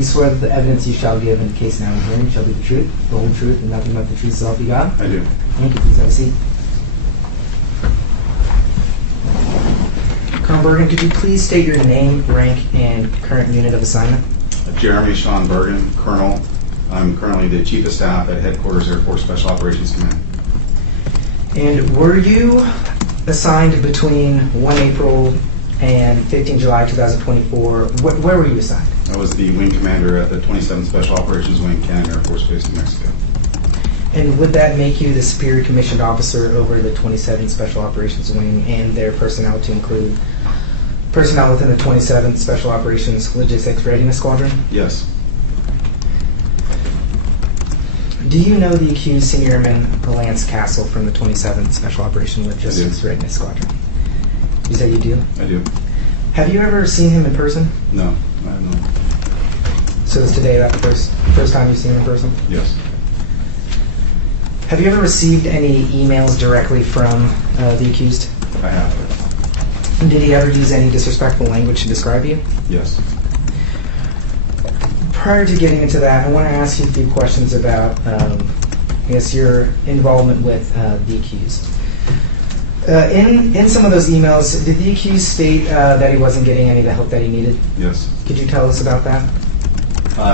you swear that the evidence you shall give in the case now in hearing shall be the truth, the whole truth, and nothing but the truth, so help you God? I do. Thank you. Please have a seat. Colonel Bergin, could you please state your name, rank, and current unit of assignment? Jeremy Sean Bergin, Colonel. I'm currently the Chief of Staff at Headquarters Air Force Special Operations Command. And were you assigned between 1 April and 15 July 2024? Where were you assigned? I was the Wing Commander at the 27th Special Operations Wing, Cannon Air Force Base in Mexico. And would that make you the Superior Commissioned Officer over the 27th Special Operations Wing and their personnel to include personnel within the 27th Special Operations Logistics Readiness Squadron? Yes. Do you know the accused Senior Airman Lance Castle from the 27th Special Operations Logistics Readiness Squadron? You said you do? I do. Have you ever seen him in person? No, I have not. So is today that the first time you've seen him in person? Yes. Have you ever received any emails directly from the accused? I have. Did he ever use any disrespectful language to describe you? Yes. Prior to getting into that, I want to ask you a few questions about, your involvement with the accused. In some of those emails, did the accused state that he wasn't getting any of the help that he needed? Yes. Could you tell us about that?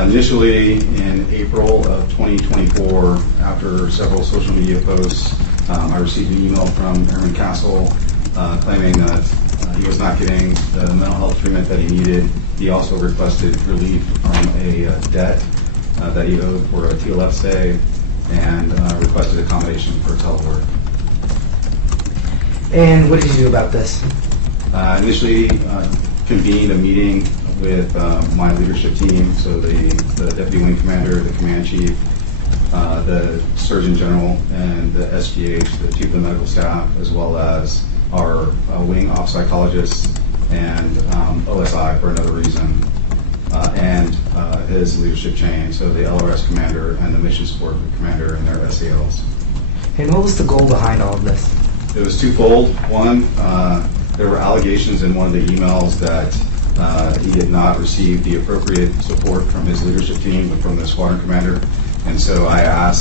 Initially, in April of 2024, after several social media posts, I received an email from Airman Castle claiming that he was not getting the mental health treatment that he needed. He also requested relief from a debt that he owed for a TLF stay and requested accommodation for telework. And what did you do about this? Initially convened a meeting with my leadership team, so the Deputy Wing Commander, the Command Chief, the Surgeon General, and the SGH, the Chief of Medical Staff, as well as our wing off psychologists and OSI for another reason, and his leadership chain, so the LRS Commander and the Mission Support Commander and their SALs. And what was the goal behind all of this? It was twofold. One, there were allegations in one of the emails that he had not received the appropriate support from his leadership team, but from the squadron commander. And so I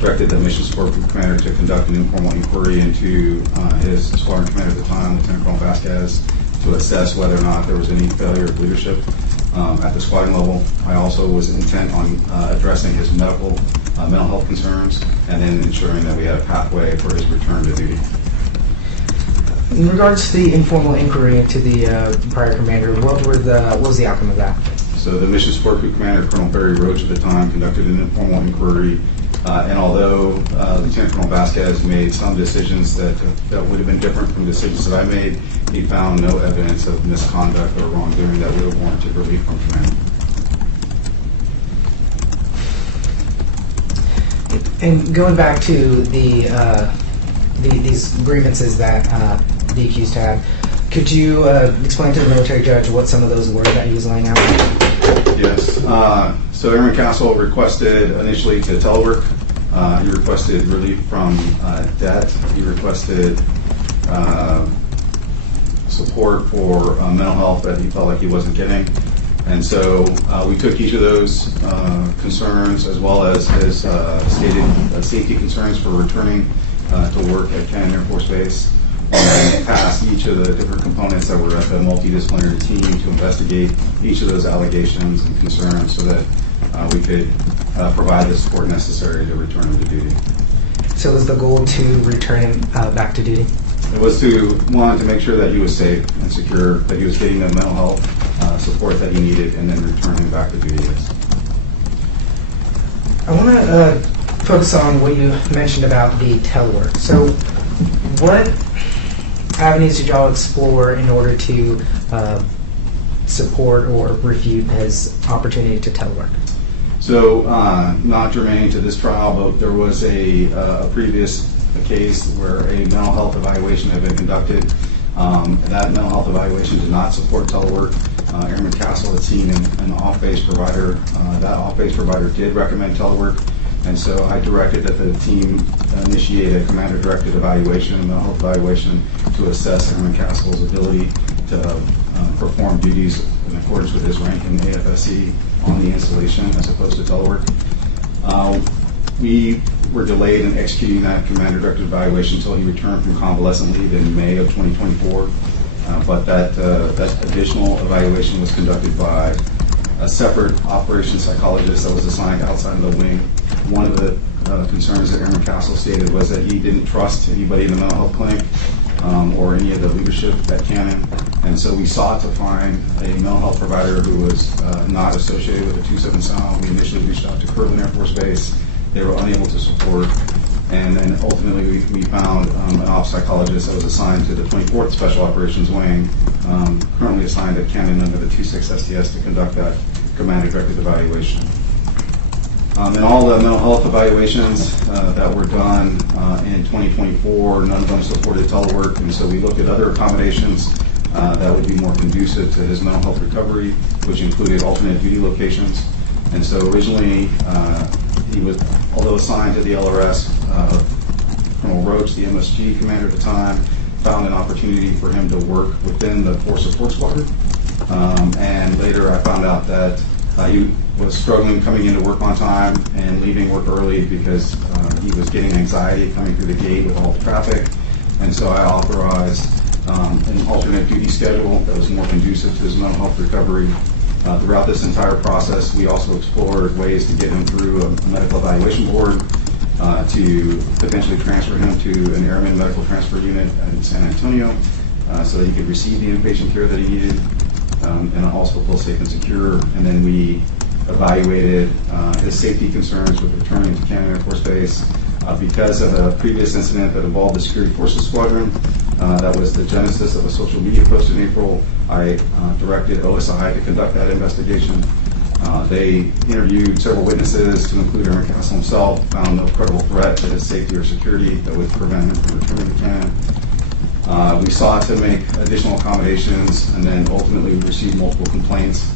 directed the mission support commander to conduct an informal inquiry into his squadron commander at the time, Lt Col Vazquez, to assess whether or not there was any failure of leadership at the squadron level. I also was intent on addressing his mental health concerns and then ensuring that we had a pathway for his return to duty. In regards to the informal inquiry into the prior commander, what was the outcome of that? So the mission support group commander, Colonel Barry Roach at the time, conducted an informal inquiry, and although Lt Col Vazquez made some decisions that would have been different from decisions that I made, he found no evidence of misconduct or wrongdoing that would have warranted relief from command. And going back to these grievances that the accused had, could you explain to the military judge what some of those were that he was laying out? Yes. So Airman Castle requested initially to telework. He requested relief from debt. He requested support for mental health that he felt like he wasn't getting. And so we took each of those concerns, as well as his stated safety concerns for returning to work at Cannon Air Force Base, and passed each of the different components that were at the multidisciplinary team to investigate each of those allegations and concerns so that we could provide the support necessary to return him to duty. So was the goal to return him back to duty? It was to make sure that he was safe and secure, that he was getting the mental health support that he needed, and then return him back to duty. I want to focus on what you mentioned about the telework. So what avenues did y'all explore in order to support or refute his opportunity to telework? So, not germane to this trial, but there was a previous case where a mental health evaluation had been conducted. That mental health evaluation did not support telework. Airman Castle had seen an off-base provider. That off-base provider did recommend telework, and so I directed that the team initiate a commander-directed evaluation, a mental health evaluation, to assess Airman Castle's ability to perform duties in accordance with his rank in AFSC on the installation as opposed to telework. We were delayed in executing that commander-directed evaluation until he returned from convalescent leave in May of 2024. But that additional evaluation was conducted by a separate operations psychologist that was assigned outside of the wing. One of the concerns that Airman Castle stated was that he didn't trust anybody in the mental health clinic or any of the leadership at Cannon. And so we sought to find a mental health provider who was not associated with the 27 Sound. We initially reached out to Kirtland Air Force Base. They were unable to support. And then ultimately we found an ops psychologist that was assigned to the 24th Special Operations Wing, currently assigned at Cannon under the 26 STS to conduct that commander-directed evaluation. In all the mental health evaluations that were done in 2024, none of them supported telework, and so we looked at other accommodations that would be more conducive to his mental health recovery, which included alternate duty locations. And so originally, he was, although assigned to the LRS, Colonel Roach, the MSG commander at the time, found an opportunity for him to work within the Force Support Squadron. And later I found out that he was struggling coming into work on time and leaving work early because he was getting anxiety coming through the gate with all the traffic. And so I authorized an alternate duty schedule that was more conducive to his mental health recovery. Throughout this entire process, we also explored ways to get him through a medical evaluation board to potentially transfer him to an airman medical transfer unit in San Antonio so that he could receive the inpatient care that he needed and also feel safe and secure. And then we evaluated his safety concerns with returning to Cannon Air Force Base. Because of a previous incident that involved the Security Forces Squadron, that was the genesis of a social media post in April. I directed OSI to conduct that investigation. They interviewed several witnesses, to include Airman Castle himself, found no credible threat to his safety or security that would prevent him from returning to Cannon. We sought to make additional accommodations, and then ultimately we received multiple complaints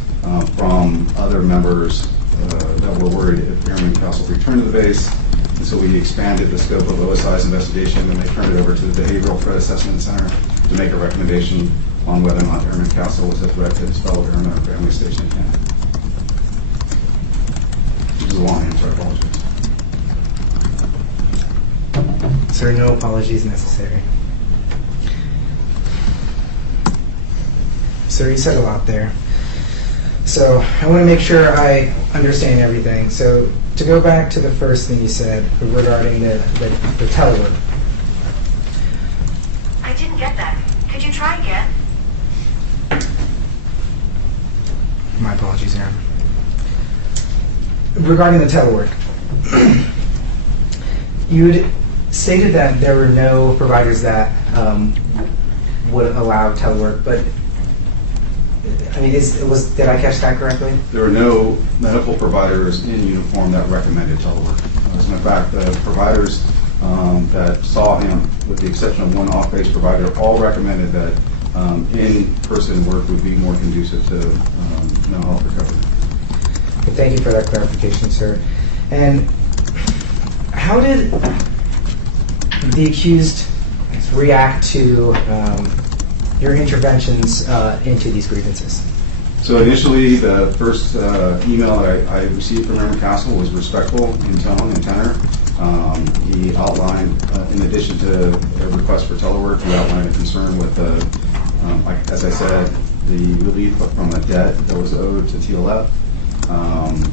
from other members that were worried if Airman Castle returned to the base. And so we expanded the scope of OSI's investigation, and they turned it over to the Behavioral Threat Assessment Center to make a recommendation on whether or not Airman Castle was a threat to his fellow airmen or family stationed in Canada. This is a long answer, I apologize. Sir, no apologies necessary. Sir, you said a lot there. So I want to make sure I understand everything. So to go back to the first thing you said regarding the telework. I didn't get that. Could you try again? My apologies, Aaron. Regarding the telework, you had stated that there were no providers that would allow telework, but I mean, did I catch that correctly? There were no medical providers in uniform that recommended telework. As a matter of fact, the providers that saw him, with the exception of one off-base provider, all recommended that in-person work would be more conducive to mental health recovery. Well, thank you for that clarification, sir. And how did the accused react to your interventions into these grievances? So initially, the first email that I received from Airman Castle was respectful in tone and tenor. He outlined, in addition to a request for telework, he outlined a concern with, like, as I said, the relief from a debt that was owed to TLF.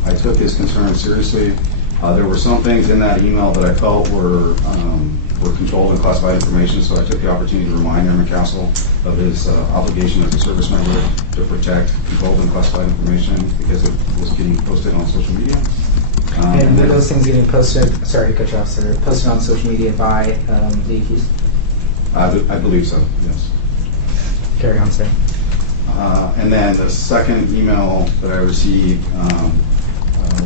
I took his concerns seriously. There were some things in that email that I felt were controlled and classified information, so I took the opportunity to remind Airman Castle of his obligation as a service member to protect controlled and classified information because it was getting posted on social media. And were those things getting posted, sorry to cut you off, sir, posted on social media by the accused? I believe so, yes. Carry on, sir. And then the second email that I received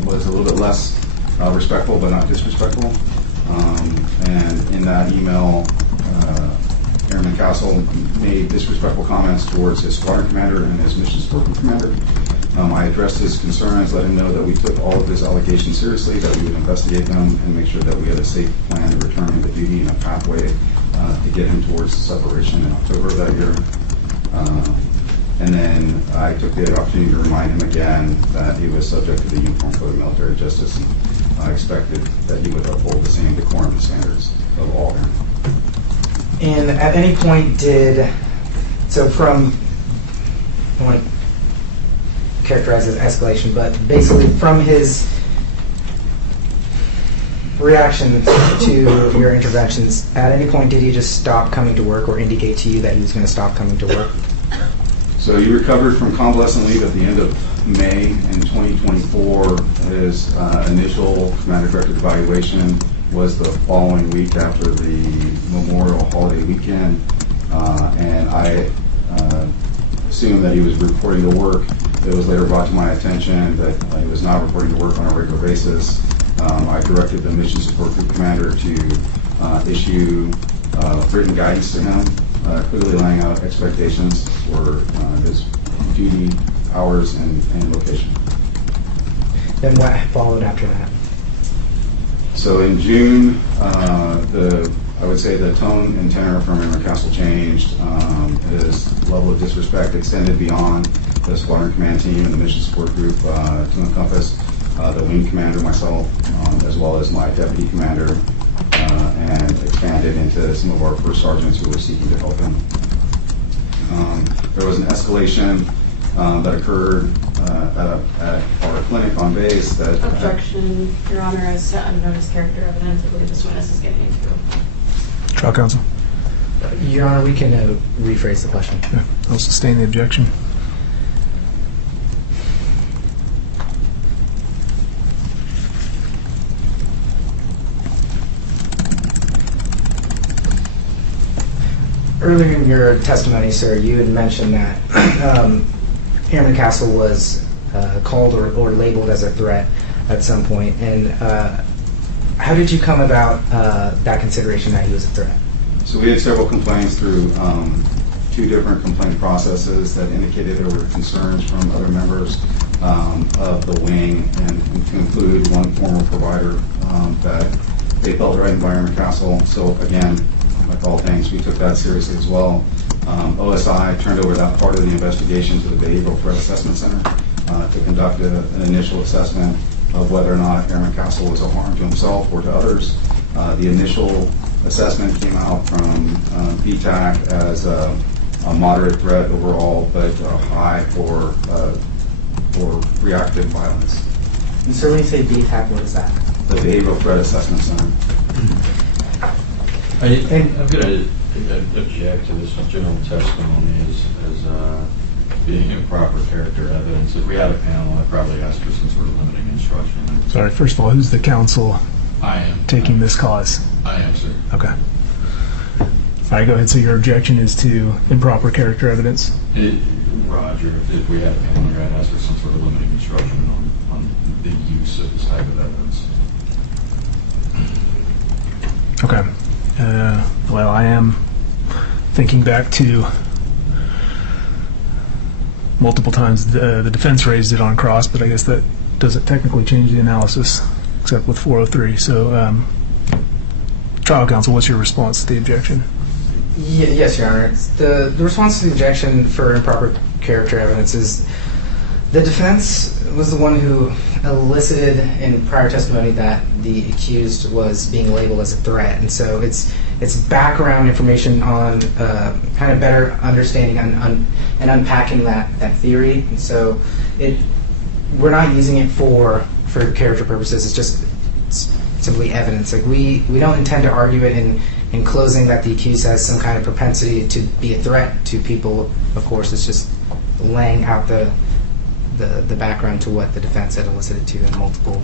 was a little bit less respectful, but not disrespectful. And in that email, Airman Castle made disrespectful comments towards his squadron commander and his mission support commander. I addressed his concerns, let him know that we took all of his allegations seriously, that we would investigate them and make sure that we had a safe plan to return him to duty and a pathway to get him towards separation in October of that year. And then I took the opportunity to remind him again that he was subject to the Uniform Code of Military Justice. And I expected that he would uphold the same decorum standards of all airmen. And at any point I want to characterize it as escalation, but basically from his reaction to your interventions, at any point did he just stop coming to work or indicate to you that he was going to stop coming to work? So he recovered from convalescent leave at the end of May in 2024. His initial commander-directed evaluation was the following week after the Memorial Holiday weekend, and I assumed that he was reporting to work. It was later brought to my attention that he was not reporting to work on a regular basis. I directed the Mission Support Group Commander to issue written guidance to him, clearly laying out expectations for his duty, hours, and location. Then what followed after that? So in June, I would say the tone and tenor from Airman Castle changed. His level of disrespect extended beyond the squadron command team and the mission support group to encompass the wing commander, myself, as well as my deputy commander, and expanded into some of our first sergeants who were seeking to help him. There was an escalation that occurred at our clinic on base that... Objection, Your Honor, as to unnoticed character evidence. I believe this witness is getting into. Trial counsel. Your Honor, we can rephrase the question. Yeah, I'll sustain the objection. Earlier in your testimony, sir, you had mentioned that Airman Castle was called or labeled as a threat at some point. And how did you come about that consideration that he was a threat? So we had several complaints through 2 different complaint processes that indicated there were concerns from other members of the wing, and to include one former provider that they felt threatened by Airman Castle. So again, like all things, we took that seriously as well. OSI turned over that part of the investigation to the Behavioral Threat Assessment Center to conduct an initial assessment of whether or not Airman Castle was a harm to himself or to others. The initial assessment came out from BTAC as a moderate threat overall, but high for reactive violence. And so when you say BTAC, what is that? The Behavioral Threat Assessment Center. I'm going to object to this general testimony as being improper character evidence. If we had a panel, I'd probably ask for some sort of limiting instruction. Sorry, first of all, who's the counsel I am. taking this cause? I am, sir. Okay. All right, go ahead. So your objection is to improper character evidence? Roger, if we had a panel, I'd ask for some sort of limiting instruction on the use of this type of evidence. Okay. Well, I am thinking back to multiple times the defense raised it on cross, but I guess that doesn't technically change the analysis, except with 403. So, trial counsel, what's your response to the objection? Yes, Your Honor. The response to the objection for improper character evidence is the defense was the one who elicited in prior testimony that the accused was being labeled as a threat, and so it's background information on kind of better understanding and unpacking that theory. And so we're not using it for character purposes. It's just simply evidence. Like we don't intend to argue it in closing that the accused has some kind of propensity to be a threat to people. Of course, it's just laying out the background to what the defense had elicited to in multiple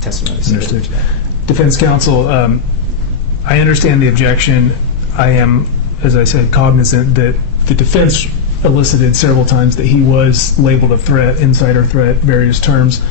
testimonies. Understood. Defense counsel, I understand the objection. I am, as I said, cognizant that the defense elicited several times that he was labeled a threat, insider threat, various terms.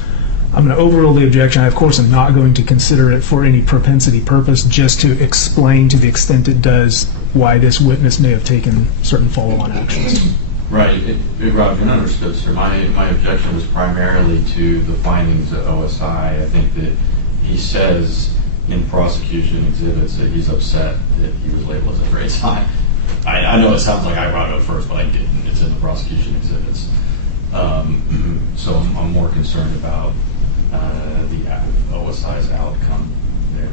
I'm going to overrule the objection. I, of course, am not going to consider it for any propensity purpose, just to explain to the extent it does why this witness may have taken certain follow-on actions. Right. Roger, understood, sir. My objection was primarily to the findings at OSI. I think that he says in prosecution exhibits that he's upset that he was labeled as a threat. I know it sounds like I brought it up first, but I didn't. It's in the prosecution exhibits. So I'm more concerned about the OSI's outcome there.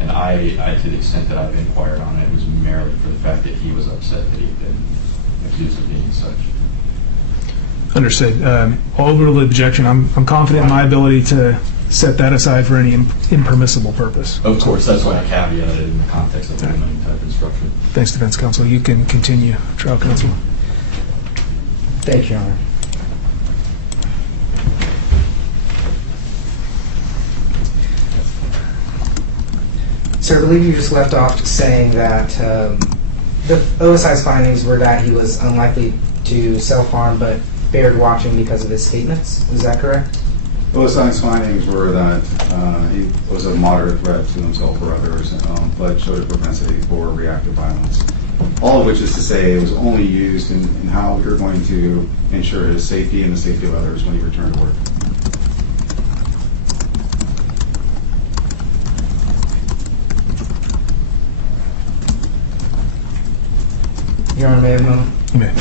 And I, to the extent that I've inquired on it, was merely for the fact that he was upset that he'd been accused of being such. Understood. I'll overrule the objection. I'm confident in my ability to set that aside for any impermissible purpose. Of course, that's why I caveated it in the context of the limiting type instruction. Thanks, defense counsel. You can continue, trial counsel. Thank you, Your Honor. Sir, I believe you just left off saying that the OSI's findings were that he was unlikely to self-harm but bared watching because of his statements. Is that correct? OSI's findings were that he was a moderate threat to himself or others, but showed a propensity for reactive violence. All of which is to say it was only used in how we were going to ensure his safety and the safety of others when he returned to work. Your Honor, may I have a moment? You may.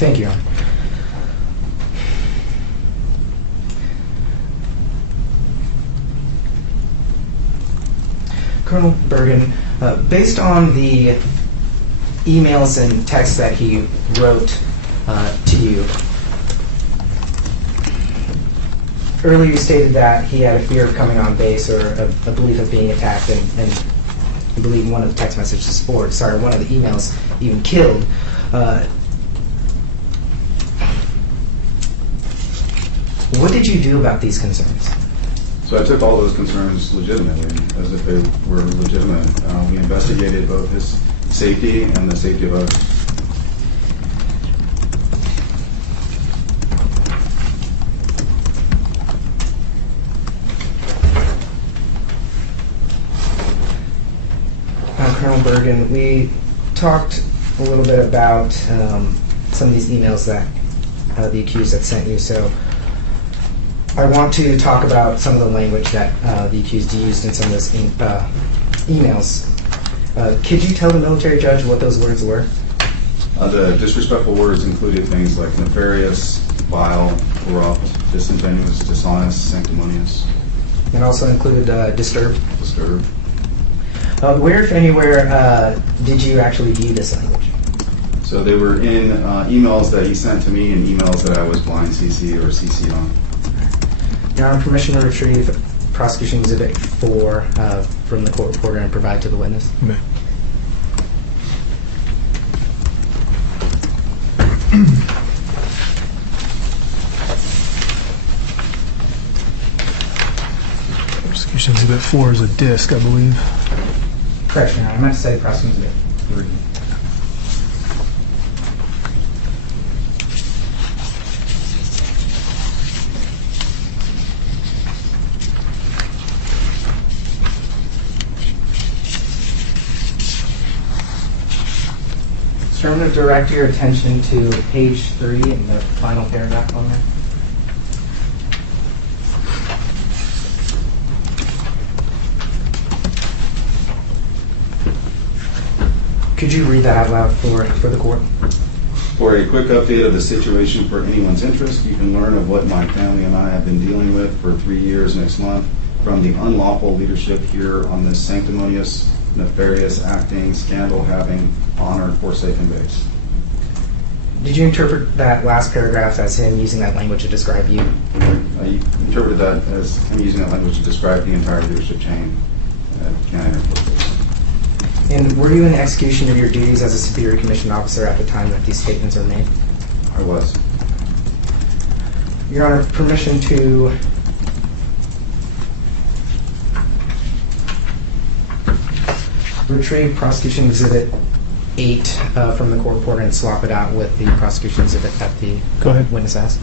Thank you, Your Honor. Colonel Bergin, based on the emails and texts that he wrote to you, earlier you stated that he had a fear of coming on base or a belief of being attacked, and I believe one of the text messages, one of the emails even killed. What did you do about these concerns? So I took all those concerns legitimately, as if they were legitimate. We investigated both his safety and the safety of others. Colonel Bergin, we talked a little bit about some of these emails that the accused had sent you, so I want to talk about some of the language that the accused used in some of those emails. Could you tell the military judge what those words were? The disrespectful words included things like nefarious, vile, corrupt, disingenuous, dishonest, sanctimonious. And also included disturbed. Disturbed. Where, if anywhere, did you actually view this language? So they were in emails that he sent to me and emails that I was blind CC or CC'd on. Your Honor, permission to retrieve Prosecution Exhibit 4 from the court reporter and provide to the witness. You may. Prosecution Exhibit 4 is a disc, I believe. Correct, Your Honor. I meant to say Prosecution Exhibit 3. So I'm going to direct your attention to page 3 in the final paragraph on there. Could you read that out loud for the court? For a quick update of the situation for anyone's interest, you can learn of what my family and I have been dealing with for 3 years next month. from the unlawful leadership here on this sanctimonious, nefarious acting, scandal having, honored, forsaken base. Did you interpret that last paragraph as him using that language to describe you? I interpreted that as him using that language to describe the entire leadership chain at Canada Air Force Base. And were you in execution of your duties as a superior commissioned officer at the time that these statements are made? I was. Your Honor, permission to retrieve Prosecution Exhibit 8 from the court reporter and swap it out with the prosecution exhibit that the Go ahead. witness asked.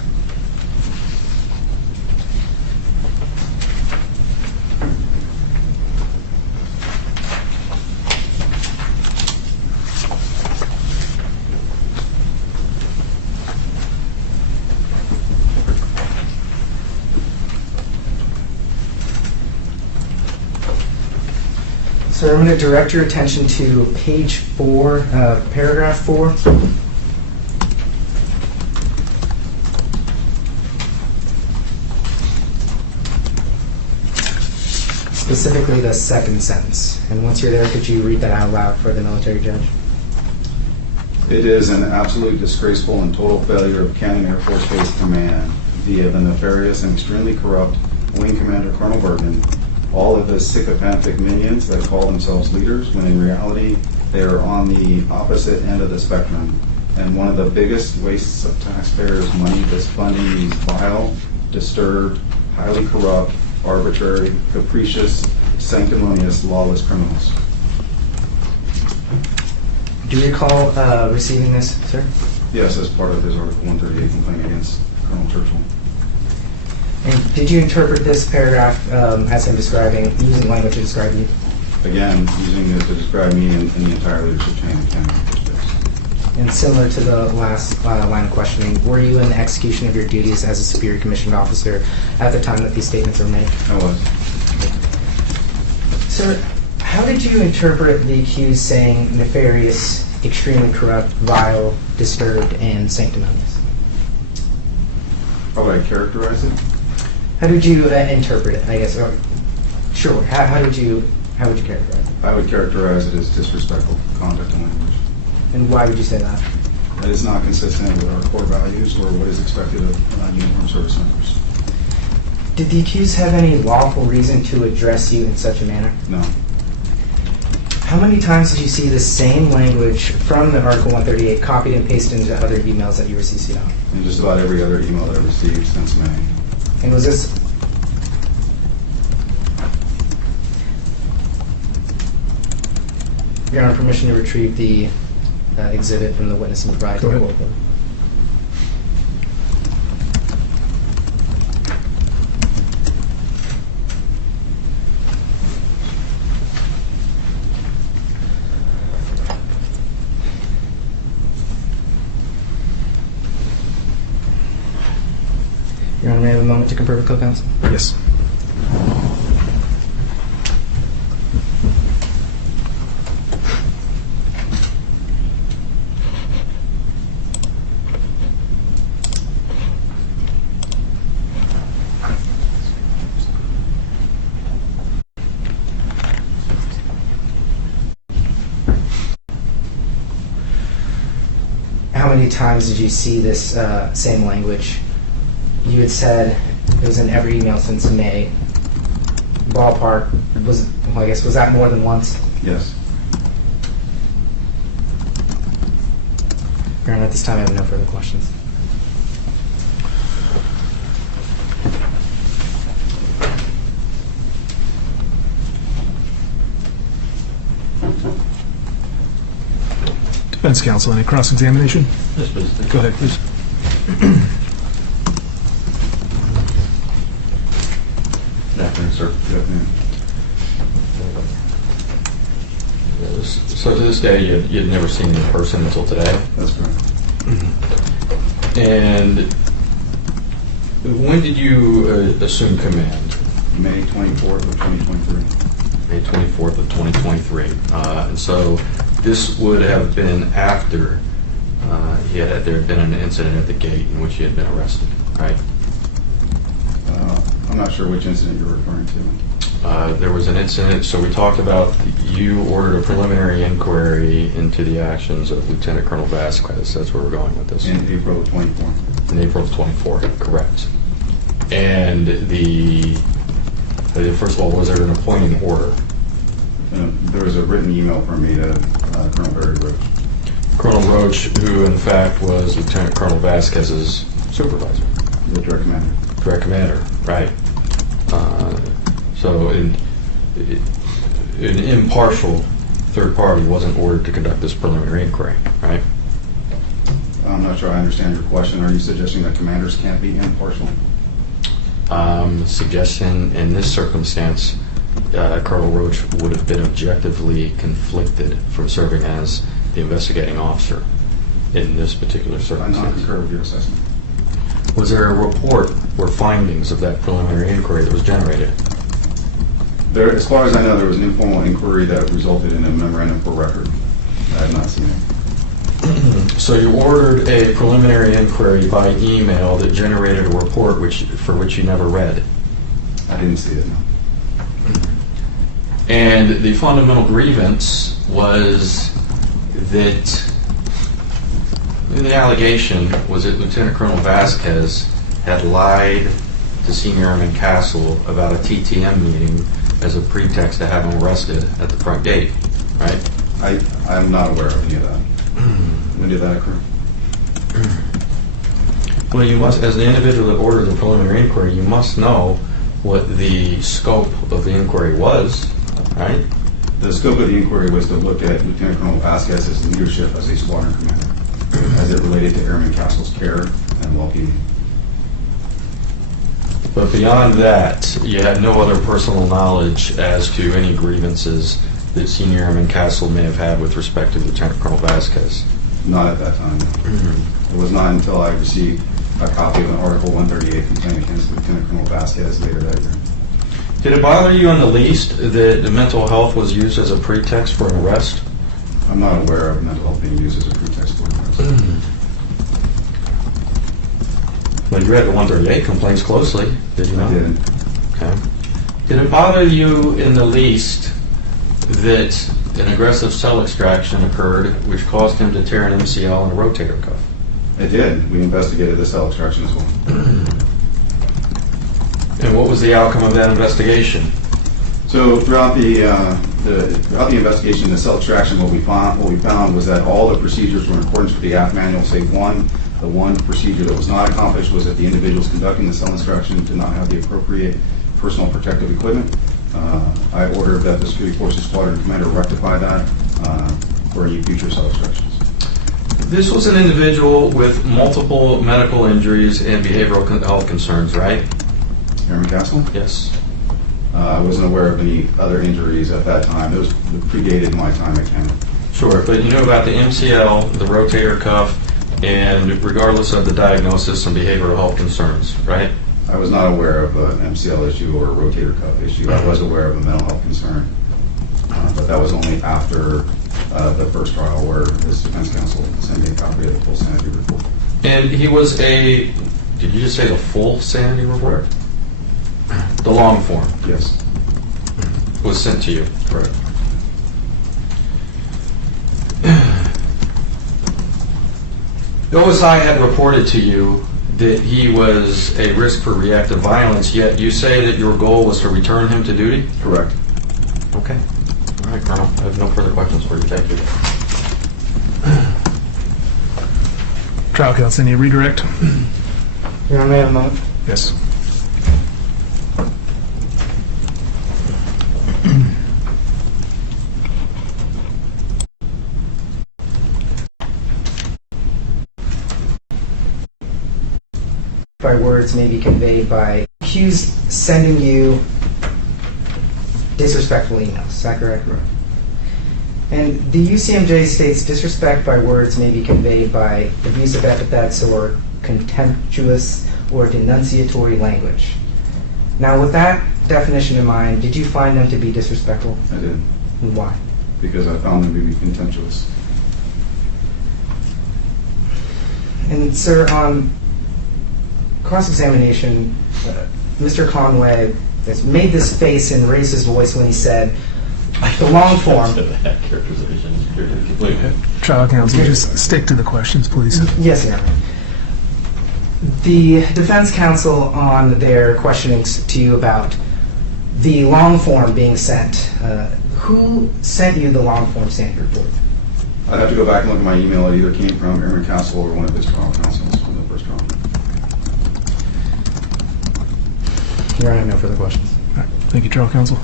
So I'm going to direct your attention to page 4, paragraph 4. Specifically the second sentence. And once you're there, could you read that out loud for the military judge? It is an absolute disgraceful and total failure of Cannon Air Force Base Command via the nefarious and extremely corrupt Wing Commander Colonel Bergin, all of the sycophantic minions that call themselves leaders when in reality they are on the opposite end of the spectrum. And one of the biggest wastes of taxpayers' money is funding these vile, disturbed, highly corrupt, arbitrary, capricious, sanctimonious, lawless criminals. Do you recall receiving this, sir? Yes, as part of his Article 138 complaint against Colonel Churchill. And did you interpret this paragraph as him using language to describe you? Again, using it to describe me and the entire leadership chain of Canada Air Force Base. And similar to the last line of questioning, were you in the execution of your duties as a superior commissioned officer at the time that these statements were made? I was. Sir, how did you interpret the accused saying nefarious, extremely corrupt, vile, disturbed, and sanctimonious? How would I characterize it? How did you interpret it, I guess? Or, sure, how would you characterize it? I would characterize it as disrespectful conduct and language. And why would you say that? That is not consistent with our core values or what is expected of uniformed service members. Did the accused have any lawful reason to address you in such a manner? No. How many times did you see the same language from the Article 138 copied and pasted into other emails that you were CC'd on? In just about every other email that I received since May. And was this... Your Honor, permission to retrieve the exhibit from the witness and provide to the court. Your Honor, may I have a moment to confer with co-counsel? Yes. How many times did you see this same language? You had said it was in every email since May. Ballpark, was that more than once? Yes. Your Honor, at this time I have no further questions. Defense counsel, any cross-examination? Yes, please. Go ahead, please. Good afternoon, sir. Good afternoon. So to this day, you'd never seen him in person until today? That's correct. And when did you assume command? May 24th of 2023. May 24th of 2023. And so this would have been after there had been an incident at the gate in which he had been arrested, right? I'm I'm not sure which incident you're referring to. There was an incident, so we talked about, you ordered a preliminary inquiry into the actions of Lt Col Vazquez. That's where we're going with this. In April of 24. In April of 24, correct. And first of all, was there an appointing order? There was a written email from me to Colonel Barry Roach. Colonel Roach, who in fact was Lt Col Vazquez's supervisor. The direct commander. Direct commander, right. So an impartial third party wasn't ordered to conduct this preliminary inquiry, right? I'm not sure I understand your question. Are you suggesting that commanders can't be impartial? Suggestion in this circumstance, Colonel Roach would have been objectively conflicted from serving as the investigating officer in this particular I circumstance. not concur with your assessment. Was there a report or findings of that preliminary inquiry that was generated? There, as far as I know, there was an informal inquiry that resulted in a memorandum for record. I have not seen it. So you ordered a preliminary inquiry by email that generated a report for which you never read. I didn't see it, no. And the fundamental grievance was that the allegation was that Lt Col Vazquez had lied to Senior Airman Castle about a TTM meeting as a pretext to have him arrested at the front gate, right? I'm not aware of any of that. When did that occur? Well, you must, as the individual that ordered the preliminary inquiry, you must know what the scope of the inquiry was, right? The scope of the inquiry was to look at Lt Col Vazquez's leadership as a squadron commander, as it related to Airman Castle's care and well-being. But beyond that, you had no other personal knowledge as to any grievances that Senior Airman Castle may have had with respect to Lt Col Vazquez. Not at that time. It was not until I received a copy of an Article 138 complaint against Lt Col Vazquez later that year. Did it bother you in the least that the mental health was used as a pretext for an arrest? I'm not aware of mental health being used as a pretext for an arrest. Well, you read the 138 complaints closely, did you not? I didn't. Okay. Did it bother you in the least that an aggressive cell extraction occurred which caused him to tear an MCL and a rotator cuff? It did. We investigated the cell extraction as well. And what was the outcome of that investigation? So throughout the investigation, the cell extraction, what we found was that all the procedures were in accordance with the AF manual, save one. The one procedure that was not accomplished was that the individuals conducting the cell extraction did not have the appropriate personal protective equipment. I ordered that the Security Forces Squadron Commander rectify that for any future cell extractions. This was an individual with multiple medical injuries and behavioral health concerns, right? Airman Castle? Yes. I wasn't aware of any other injuries at that time. Those predated my time at Canada. Sure, but you knew about the MCL, the rotator cuff, and regardless of the diagnosis, some behavioral health concerns, right? I was not aware of an MCL issue or a rotator cuff issue. I was aware of a mental health concern, but that was only after the first trial where his defense counsel sent me a copy of the full sanity report. And he was did you just say the full sanity report? The long form Yes, was sent to you. correct. The OSI had reported to you that he was a risk for reactive violence, yet you say that your goal was to return him to duty? Correct. Okay. All right, Colonel. I have no further questions for you. Thank you. Trial counsel, any redirect? Your Honor, may I have a moment? Yes. By words may be conveyed by accused sending you disrespectful emails. Is that correct? Correct. And the UCMJ states disrespect by words may be conveyed by abusive epithets or contemptuous or denunciatory language. Now, with that definition in mind, did you find them to be disrespectful? I did, And why? because I found them to be contemptuous. And sir, on cross-examination, Mr. Conway has made this face and raised his voice when he said the long form. That characterization is completely. Trial counsel, just stick to the questions, please. Yes, Your Honor. The defense counsel on their questionings to you about the long form being sent, who sent you the long form standard report? I'd have to go back and look at my email. It either came from Aaron Castle or one of his trial counsels from the first trial. Your Honor, no further questions. All right. Thank you, trial counsel.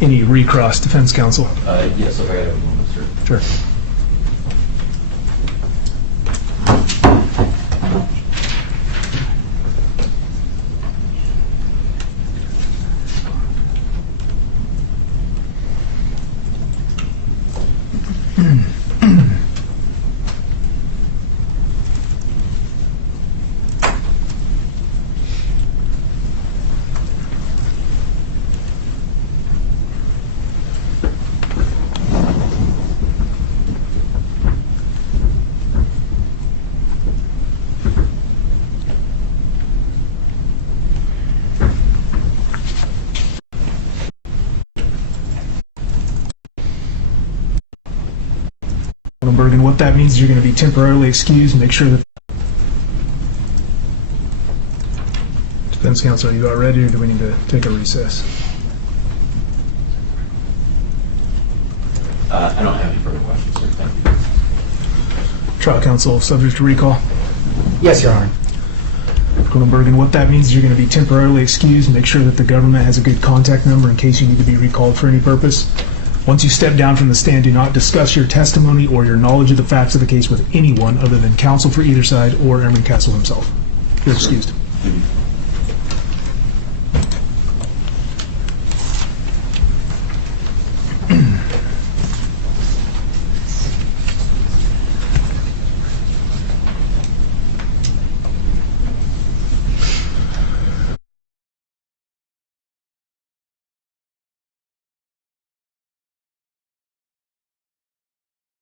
Any recross defense counsel? Yes, if I have a moment, sir. Sure. Bergin, what that means is you're going to be temporarily excused. Make sure that defense counsel, are you about ready, or do we need to take a recess? I don't have any further questions, sir. Thank you. Trial counsel, subject to recall. Yes, Your Honor. Colonel Bergin, what that means is you're going to be temporarily excused. Make sure that the government has a good contact number in case you need to be recalled for any purpose. Once you step down from the stand, do not discuss your testimony or your knowledge of the facts of the case with anyone other than counsel for either side or Airman Castle himself. You're excused. Thank you.